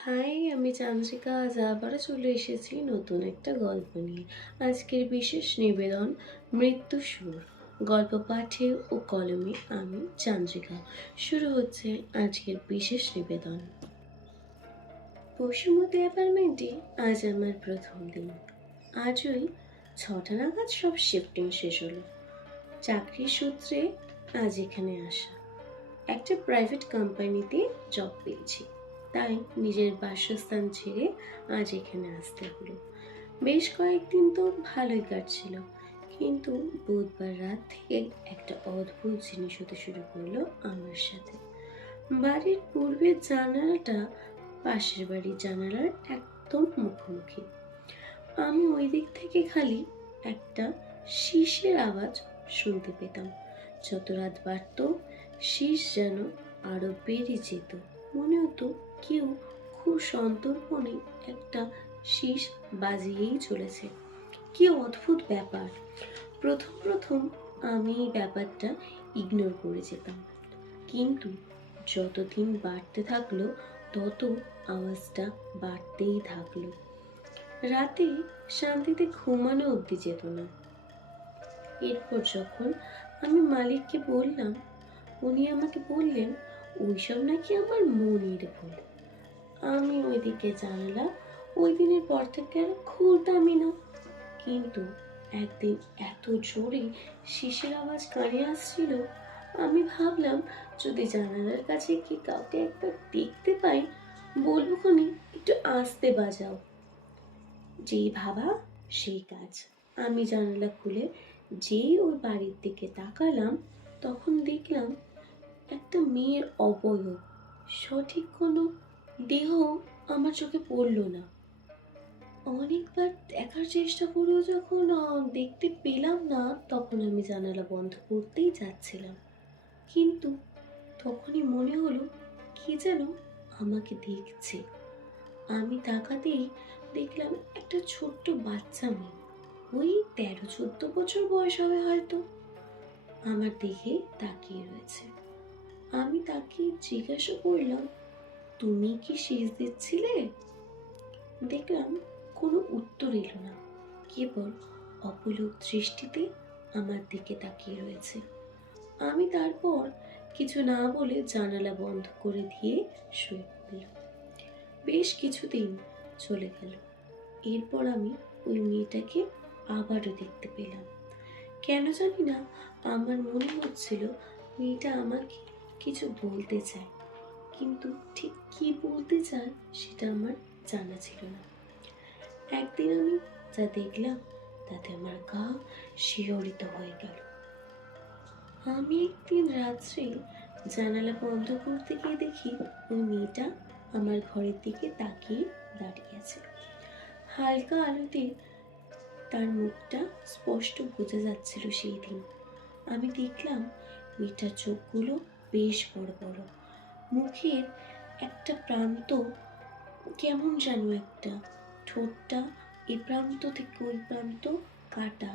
High, আমি চান্দ্রিকা। আজ আবারও চলে এসেছি নতুন একটা গল্প নিয়ে। আজকের বিশেষ নিবেদন মৃত্যু সুর। গল্প পাঠে ও কলমে আমি চান্দ্রিকা। শুরু হচ্ছে আজকের বিশেষ নিবেদন। বসুমতী অ্যাপার্টমেন্টে আজ আমার প্রথম দিন। আজ ওই 6টা নাগাদ সব শিফটিং শেষ হলো। চাকরির সূত্রে আজ এখানে আসা। একটা প্রাইভেট কোম্পানিতে জব পেয়েছি, তাই নিজের বাসস্থান ছেড়ে আজ এখানে আসতে হলো। বেশ কয়েকদিন তো ভালোই কাটছিল, কিন্তু বুধবার রাত থেকে একটা অদ্ভুত জিনিস হতে শুরু করলো আমার সাথে। বাড়ির পূর্বের জানালাটা পাশের বাড়ির জানালার একদম মুখোমুখি। আমি ওই দিক থেকে খালি একটা শীষের আওয়াজ শুনতে পেতাম। যত রাত বাড়ত, শীষ যেন আরো বেড়ে যেত। মনে হতো কেউ খুব সন্তর্পণে একটা শীষ বাজিয়েই চলেছে। কি অদ্ভুত ব্যাপার! প্রথম প্রথম আমি এই ব্যাপারটা ইগনোর করে যেতাম, কিন্তু যতদিন বাড়তে থাকলো তত আওয়াজটা বাড়তেই থাকলো। রাতে শান্তিতে ঘুমানো অবধি যেত না। এরপর যখন আমি মালিককে বললাম, উনি আমাকে বললেন ওইসব নাকি আমার মনের ভুল। আমি ওইদিকে জানালা ওই দিনের পর থেকে আর খুলতামই না। কিন্তু একদিন এত জোরে শিশির আওয়াজ কানে আসছিল, আমি ভাবলাম যদি জানালার কাছে কি কাউকে একবার দেখতে পাই, বলবো খনি একটু আস্তে বাজাও। যেই ভাবা সেই কাজ। আমি জানালা খুলে যেই ওই বাড়ির দিকে তাকালাম, তখন দেখলাম একটা মেয়ের অবয়ব। সঠিক কোনো দেহ আমার চোখে পড়লো না। অনেকবার দেখার চেষ্টা করেও যখন দেখতে পেলাম না, তখন আমি জানালা বন্ধ করতেই যাচ্ছিলাম, কিন্তু তখনই মনে হলো কি যেন আমাকে দেখছে। আমি তাকাতেই দেখলাম একটা ছোট্ট বাচ্চা মেয়ে, ওই 13-14 বছর বয়স হবে হয়তো, আমার দিকে তাকিয়ে রয়েছে। আমি তাকে জিজ্ঞাসা করলাম, তুমি কি সেচ দিচ্ছিলে? দেখলাম কোনো উত্তর এলো না, কেবল অপলক দৃষ্টিতে আমার দিকে তাকিয়ে রয়েছে। আমি তারপর কিছু না বলে জানালা বন্ধ করে দিয়ে শুয়ে পড়লাম। বেশ কিছুদিন চলে গেল। এরপর আমি ওই মেয়েটাকে আবারও দেখতে পেলাম। কেন জানি না, আমার মনে হচ্ছিল মেয়েটা আমাকে কিছু বলতে চায়, কিন্তু ঠিক কি বলতে চায় সেটা আমার জানা ছিল না। একদিন আমি যা দেখলাম তাতে আমার গা শিহরিত হয়ে গেল। আমি একদিন রাত্রে জানালা বন্ধ করতে গিয়ে দেখি ওই মেয়েটা আমার ঘরের দিকে তাকিয়ে দাঁড়িয়ে আছে। হালকা আলোতে তার মুখটা স্পষ্ট বোঝা যাচ্ছিল সেই দিন। আমি দেখলাম মেয়েটার চোখগুলো বেশ বড় বড়, মুখের একটা প্রান্ত কেমন যেন একটা, ঠোঁটটা এ প্রান্ত থেকে ওই প্রান্ত কাটা,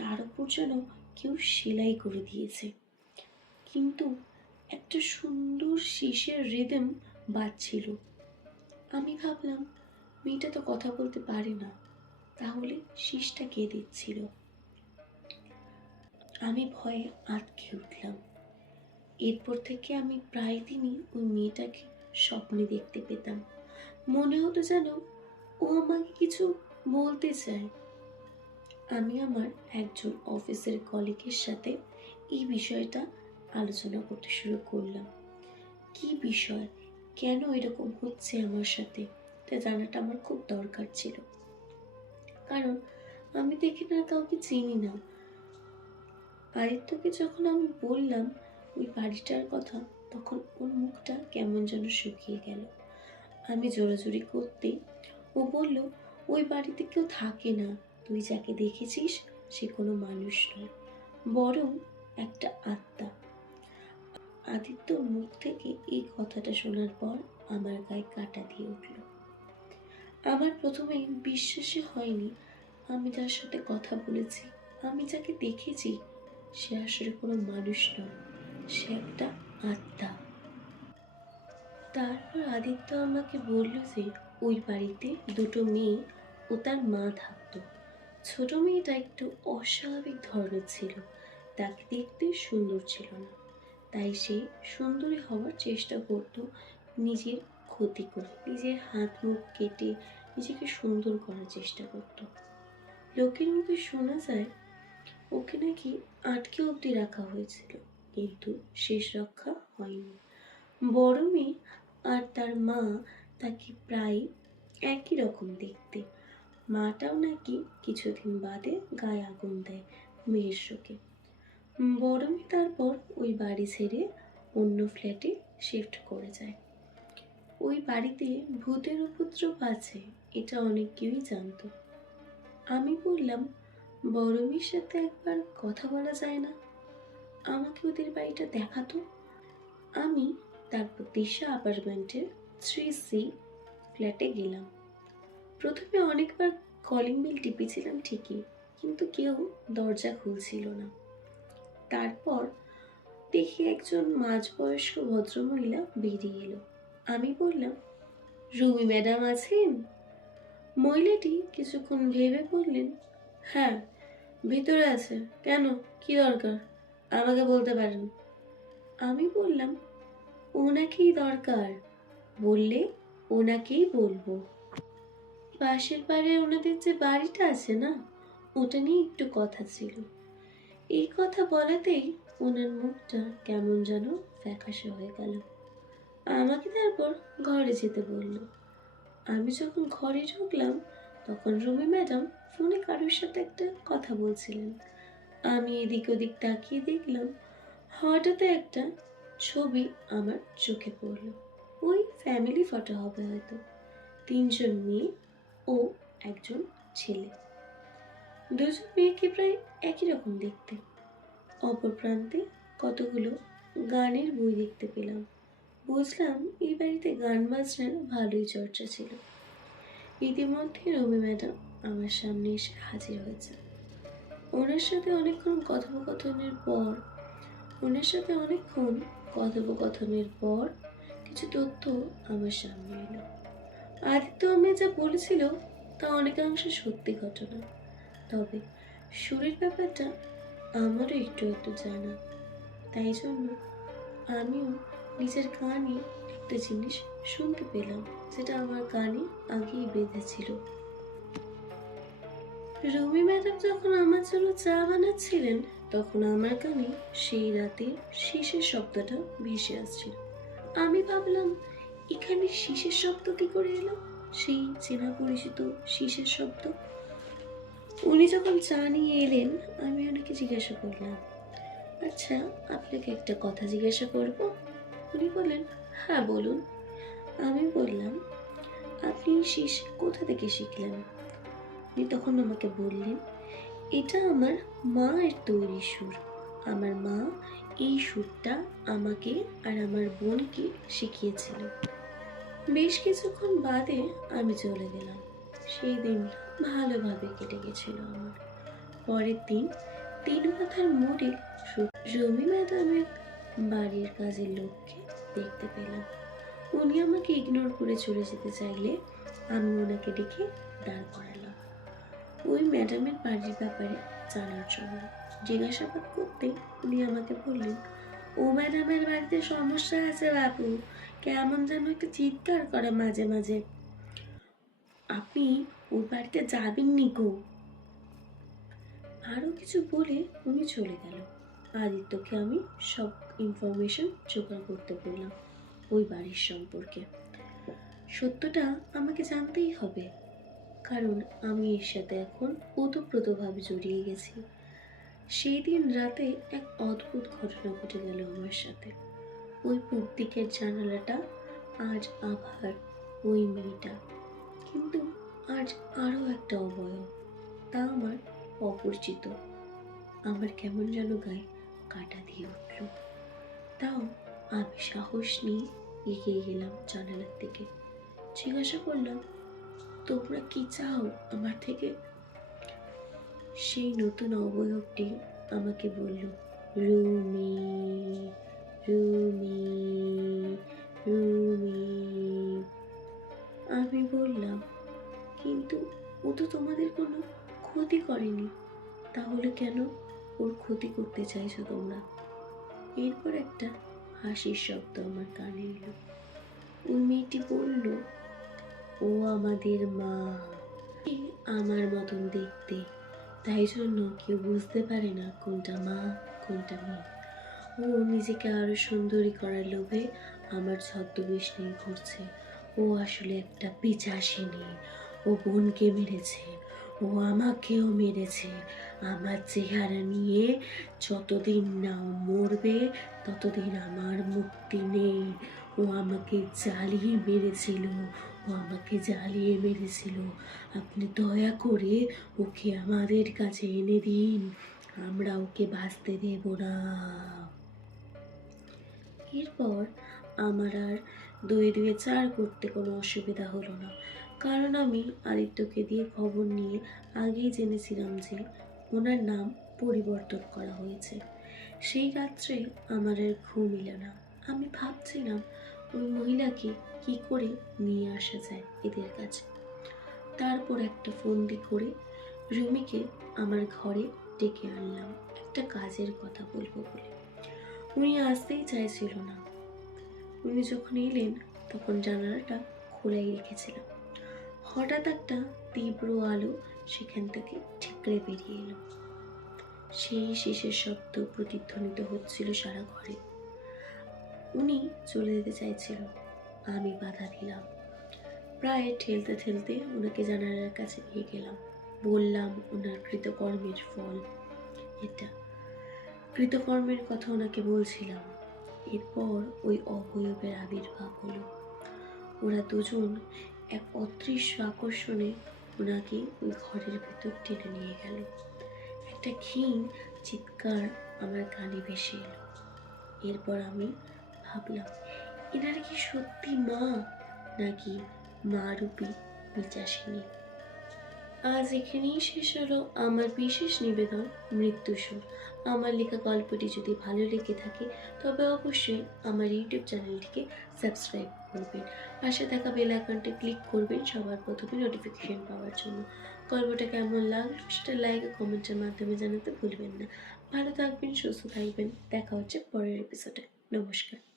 তার উপর যেন কেউ সেলাই করে দিয়েছে। কিন্তু একটা সুন্দর শীষের রিদম বাজছিল। আমি ভাবলাম মেয়েটা তো কথা বলতে পারে না, তাহলে শীষটা কে দিচ্ছিল? আমি ভয়ে আঁতকে উঠলাম। এরপর থেকে আমি প্রায় দিনই ওই মেয়েটাকে স্বপ্নে দেখতে পেতাম। মনে হতো যেন ও আমাকে কিছু বলতে চায়। আমি আমার একজন অফিসের কলিগের সাথে এই বিষয়টা আলোচনা করতে শুরু করলাম। কি বিষয়, কেন এরকম হচ্ছে আমার সাথে, তা জানাটা আমার খুব দরকার ছিল। কারণ আমি তো এখানে আর কাউকে চিনি না। আদিত্যকে যখন আমি বললাম ওই বাড়িটার কথা, তখন ওর মুখটা কেমন যেন শুকিয়ে গেল। আমি জোরাজুরি করতেই ও বলল, ওই বাড়িতে কেউ থাকে না, তুই যাকে দেখেছিস সে কোনো মানুষ নয়, বরং একটা আত্মা। আদিত্যর মুখ থেকে এই কথাটা শোনার পর আমার গায়ে কাঁটা দিয়ে উঠল। আমার প্রথমে বিশ্বাসই হয়নি আমি যার সাথে কথা বলেছি, আমি যাকে দেখেছি, সে আসলে কোনো মানুষ নয়, সে একটা আত্মা। তারপর আদিত্য আমাকে বলল যে ওই বাড়িতে দুটো মেয়ে ও তার মা থাকতো। ছোট মেয়েটা একটু অস্বাভাবিক ধরনের ছিল, তাকে দেখতে সুন্দর ছিল না, তাই সে সুন্দরী হওয়ার চেষ্টা করত, নিজের ক্ষতি করে নিজের হাত মুখ কেটে নিজেকে সুন্দর করার চেষ্টা করত। লোকের মুখে শোনা যায় ওকে নাকি আটকে অবধি রাখা হয়েছিল, কিন্তু শেষ রক্ষা হয়নি। বড় মেয়ে আর তার মা তাকে প্রায় একই রকম দেখতে। মাটাও নাকি কিছুদিন বাদে গায়ে আগুন দেয় মেয়ের শোকে। বড় মেয়ে তারপর ওই বাড়ি ছেড়ে অন্য ফ্ল্যাটে শিফট করে যায়। ওই বাড়িতে ভূতের উপদ্রব আছে, এটা অনেক কেউই জানতো। আমি বললাম, বড় মেয়ের সাথে একবার কথা বলা যায় না? আমাকে ওদের বাড়িটা দেখাতো। আমি তারপর দিশা অ্যাপার্টমেন্টের 3C ফ্ল্যাটে গেলাম। প্রথমে অনেকবার কলিং বেল টিপেছিলাম ঠিকই, কিন্তু কেউ দরজা খুলছিল না। তারপর দেখি একজন মাঝবয়স্ক ভদ্রমহিলা বেরিয়ে এলো। আমি বললাম, রুমি ম্যাডাম আছেন? মহিলাটি কিছুক্ষণ ভেবে বললেন, হ্যাঁ ভিতরে আছে। কেন, কি দরকার? আমাকে বলতে পারেন। আমি বললাম, ওনাকেই দরকার, বললে ওনাকেই বলবো। পাশের পাড়ে ওনাদের যে বাড়িটা আছে না, ওটা নিয়ে একটু কথা ছিল। এই কথা বলাতেই ওনার মুখটা কেমন যেন ফ্যাকাশে হয়ে গেল। আমাকে তারপর ঘরে যেতে বলল। আমি যখন ঘরে ঢুকলাম তখন রুমি ম্যাডাম ফোনে কারোর সাথে একটা কথা বলছিলেন। আমি এদিক ওদিক তাকিয়ে দেখলাম হঠাৎ একটা ছবি আমার চোখে পড়ল। ওই ফ্যামিলি ফটো হবে হয়তো, 3জন মেয়ে ও একজন ছেলে। দুজন মেয়েকে প্রায় একই রকম দেখতে। অপর প্রান্তে কতগুলো গানের বই দেখতে পেলাম। বুঝলাম এই বাড়িতে গান বাজনার ভালোই চর্চা ছিল। ইতিমধ্যে রুমি ম্যাডাম আমার সামনে এসে হাজির হয়েছে। ওনার সাথে অনেকক্ষণ কথোপকথনের পর কিছু তথ্য আমার সামনে এলো। আদিত্য আমি যা বলেছিল তা অনেকাংশে সত্যি ঘটনা, তবে সুরের ব্যাপারটা আমারও একটু একটু জানা। তাই জন্য আমিও নিজের কানে একটা জিনিস শুনতে পেলাম, যেটা আমার কানে আগেই বেঁধেছিল। রুমি ম্যাডাম যখন আমার জন্য চা বানাচ্ছিলেন তখন আমার কানে সেই রাতের শীষের শব্দটা ভেসে আসছিল। আমি ভাবলাম, এখানে শীষের শব্দ কি করে এলো? সেই চেনা পরিচিত শীষের শব্দ। উনি যখন চা নিয়ে এলেন আমি ওনাকে জিজ্ঞাসা করলাম, আচ্ছা আপনাকে একটা কথা জিজ্ঞাসা করব? উনি বললেন, হ্যাঁ বলুন। আমি বললাম, আপনি শীষ কোথা থেকে শিখলেন? উনি তখন আমাকে বললেন, এটা আমার মায়ের তৈরি সুর। আমার মা এই সুরটা আমাকে আর আমার বোনকে শিখিয়েছিল। বেশ কিছুক্ষণ বাদে আমি চলে গেলাম। সেই দিন ভালোভাবে কেটে গেছিল আমার। পরের দিন 3 মাথার মোড়ে রুমি ম্যাডামের বাড়ির কাজের লোককে দেখতে পেলাম। উনি আমাকে ইগনোর করে চলে যেতে চাইলে আমি ওনাকে ডেকে দাঁড় করালাম ওই ম্যাডামের বাড়ির ব্যাপারে জানার জন্য। জিজ্ঞাসাবাদ করতে উনি আমাকে বললেন, ও ম্যাডামের বাড়িতে সমস্যা আছে বাবু, কেমন যেন একটা চিৎকার করে মাঝে মাঝে, আপনি ওই বাড়িতে যাবেন নি গো। আরও কিছু বলে উনি চলে গেল। আদিত্যকে আমি সব ইনফরমেশন জোগাড় করতে বললাম ওই বাড়ির সম্পর্কে। সত্যটা আমাকে জানতেই হবে, কারণ আমি এর সাথে এখন ওতপ্রোতভাবে জড়িয়ে গেছি। সেই দিন রাতে এক অদ্ভুত ঘটনা ঘটে গেল আমার সাথে। ওই পূব দিকের জানালাটা আজ আবার ওই মেয়েটা, কিন্তু আজ আরও একটা অবয়ব, তা আমার অপরিচিত। আমার কেমন যেন গায়ে কাটা দিয়ে উঠল। তাও আমি সাহস নিয়ে এগিয়ে গেলাম জানালার দিকে। জিজ্ঞাসা করলাম, তোমরা কি চাও আমার থেকে? সেই নতুন অবয়বটি আমাকে বলল, রুমি রুমি রুমি। আমি বললাম, কিন্তু ও তো তোমাদের কোনো ক্ষতি করেনি, তাহলে কেন ওর ক্ষতি করতে চাইছো তোমরা? এরপর একটা হাসির শব্দ আমার কানে এলো। ওই মেয়েটি বলল, ও আমাদের মা, আমার মতন দেখতে, তাই জন্য কেউ বুঝতে পারে না কোনটা মা কোনটা মেয়ে। ও নিজেকে আরো সুন্দরী করার লোভে আমার ছদ্মবেশ নিয়ে ঘুরছে। ও আসলে একটা পিশাচিনী। ও বোনকে মেরেছে, ও আমাকেও মেরেছে। আমার চেহারা নিয়ে যতদিন না ও মরবে ততদিন আমার মুক্তি নেই। ও আমাকে জ্বালিয়ে মেরেছিল, ও আমাকে জ্বালিয়ে মেরেছিল। আপনি দয়া করে ওকে আমাদের কাছে এনে দিন, আমরা ওকে বাঁচতে দেব না। এরপর আমার আর দুয়ে দুয়ে চার করতে কোনো অসুবিধা হলো না, কারণ আমি আদিত্যকে দিয়ে খবর নিয়ে আগেই জেনেছিলাম যে ওনার নাম পরিবর্তন করা হয়েছে। সেই রাত্রে আমার আর ঘুম এলো না। আমি ভাবছিলাম ওই মহিলাকে কি করে নিয়ে আসা যায় এদের কাছে। তারপর একটা ফন্দি করে রুমিকে আমার ঘরে ডেকে আনলাম একটা কাজের কথা বলবো বলে। উনি আসতেই চাইছিল না। উনি যখন এলেন তখন জানালাটা খোলাই রেখেছিলাম। হঠাৎ একটা তীব্র আলো সেখান থেকে ঠিকরে বেরিয়ে এলো। সেই শেষের শব্দ প্রতিধ্বনিত হচ্ছিল সারা ঘরে। উনি চলে যেতে চাইছিল, আমি বাধা দিলাম। প্রায় ঠেলতে ঠেলতে ওনাকে জানালার কাছে নিয়ে গেলাম। বললাম ওনার কৃতকর্মের ফল এটা। কৃতকর্মের কথা ওনাকে বলছিলাম। এরপর ওই অবয়বের আবির্ভাব হলো। ওরা দুজন এক অদৃশ্য আকর্ষণে ওনাকে ওই ঘরের ভেতর টেনে নিয়ে গেল। একটা ক্ষীণ চিৎকার আমার কানে ভেসে এলো। এরপর আমি ভাবলাম, এনারা কি সত্যি মা, নাকি মা রূপী পিশাচিনী? আজ এখানেই শেষ হলো আমার বিশেষ নিবেদন মৃত্যুসুর। আমার লেখা গল্পটি যদি ভালো লেগে থাকে তবে অবশ্যই আমার ইউটিউব চ্যানেলটিকে সাবস্ক্রাইব করবেন। পাশে থাকা বেল আইকনটি ক্লিক করবেন সবার প্রথমে নোটিফিকেশন পাওয়ার জন্য। গল্পটা কেমন লাগলো সেটা লাইক ও কমেন্টের মাধ্যমে জানাতে ভুলবেন না। ভালো থাকবেন, সুস্থ থাকবেন। দেখা হচ্ছে পরের এপিসোডে। নমস্কার।